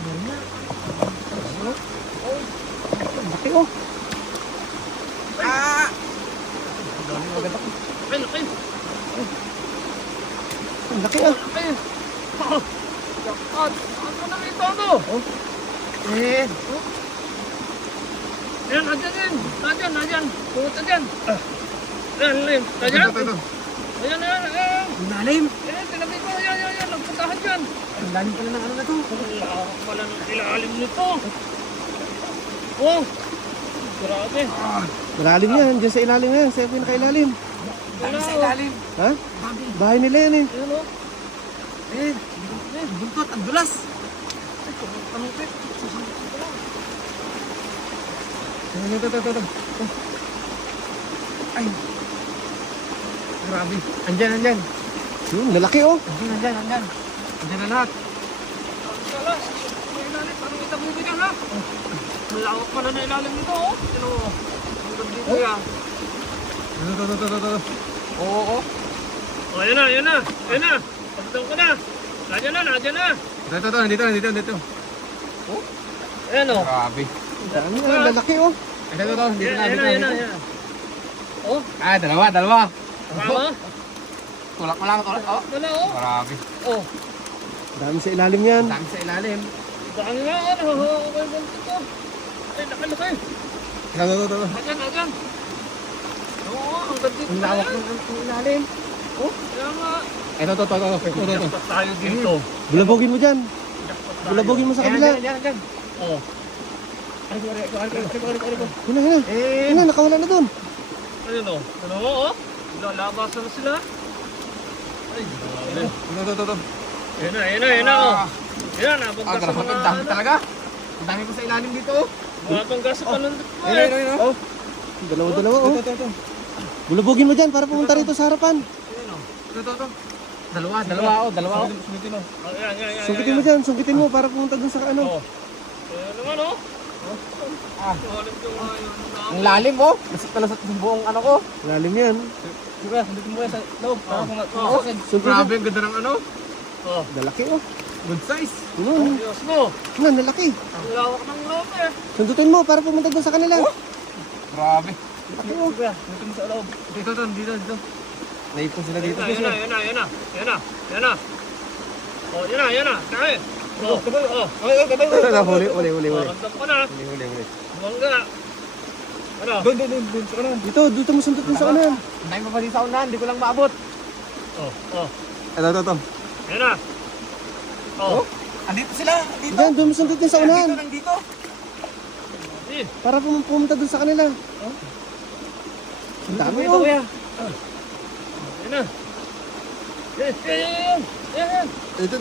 Meron na. Ang laki oh. Ah! Ang dami agad ako. Ay, laki. Ang laki ah. Laki. Ano na ito, ano? Oh. Eh. Ayan, nadyan yan. Nadyan. Pumunta dyan. Ayan, Lim. Nadyan. Ito. Ayan. Ang lalim. Ayan, tinabi ko. Ayan. Nagpuntahan dyan. Ang lalim pala ng ano na to. Wala pala ng ilalim nito. Oh. Grabe. Malalim yan. Diyan sa ilalim na yan. Sa pinakailalim. Wala. Sa ilalim. Ha? Bahay nila yan eh. Ayan, oh. Eh. Buntot. Ang dulas. Anong trip? Ito. Ay. Grabe. Andyan. Yun, lalaki oh. Andyan. Andyan na lahat. Wala. May ilalim. Parang itabubi ka ha. Malawak pala na ilalim nito, oh. Ano? Ang ganda dito yan. Ito. Oo. Oh, ayan na. Pagdang ko na. Nadyan na. Ito. Dito. Oh. Ayan, oh. Grabe. Dami na, lalaki oh. Ito. Dito na. Ayan. Oh, Ah, dalawa. tama. Tulak mo lang. Oh. Wala, oh. Grabe. Oh. Dami sa ilalim yan. Dami sa ilalim. Daan nga, ano. May ganito to. Ay, laki. Ito. Nadyan. Oo, ang ganda dito. Ang lawak ng ilalim. Oh, kaya nga. Ito. Jackpot tayo dito. Bulabogin mo dyan. Bulabogin mo sa kabila. Yan. Oh. Hina. Hina, nakawala na dun. Ayun, oh. Ano, oh. Lalabasan na sila. Ay, grabe. Ito. Ayan na, oh. Ayan, nabagkas sa Grabe, mga, ang dami talaga. Ang dami ko sa ilalim dito oh. mga banggas sa panundot mo, Ayun. eh. Oh. Dalawa oh. Ito. Bulabogin mo dyan para pumunta rito sa harapan. Ayun, oh. Ito. Dalawa oh. Oh, ayan. Sungkitin mo dyan, sungkitin mo para pumunta dun sa ano. Oh. Ayan naman, oh. Ah. Halim yung mga yun. Ang lalim oh. Nalasat yung buong ano ko. Lalim yan. Sige, sundutin mo yan sa loob. Grabe, ang ganda ng ano. Oh. Dalaki oh. Good size. Ano? Diyos mo. Nalaki. Ang lawak ng loob, eh. Sundutin mo para pumunta dun sa kanila. Grabe. Sige, sundutin mo sa loob. Dito. Naipon sila dito. Ayan na. Oh, yan na. Kaya. Oh. Huli. Maramdam ko na. Bumangga. Ano? Doon sa kanan. Dito mo sundutin sa kanan. Hindi pa dito sa unahan, hindi ko lang maabot. Oh. Ito. Yan na. Oh. Andito sila. Dito. Doon mo sundutin sa unahan. Dito. Din. Para pumunta dun sa kanila. Ang dami oh. Yan na. Yan. Ito.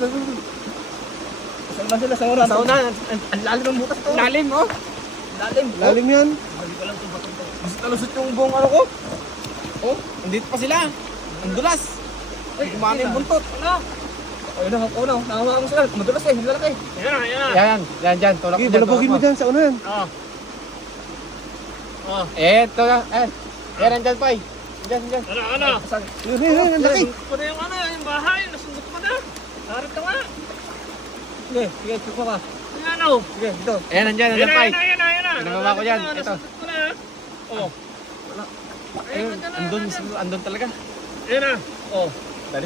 Saan sila sa oras? Sa unahan. Ang lalim ng butas ito. Lalim oh. Lalim yan. Hindi ko lang ito batong to. Mas talusot yung buong ano ko. Oh, andito pa sila. Ang dulas. Ay, Kumami yung buntot. Ano? Ayun na, nahawa mo sila. Madulas eh, hindi lalaki. Yan na. Yan. Tulak mo dyan. Bulabogin mo dyan sa unahan. Oh. Ito na. Yan, andyan pa eh. Andyan. Ano? Yun, ang laki. Nasundot ko na yung bahay. Nasundot ko na. Harap ka nga. Sige, tuko ka. Ano? Sige, dito. Ayan, andyan pa eh. Yan na. Nababa ko dyan. Ito. Nasundot ko na. Oh. Ayun, andun talaga. Yan na. Oh.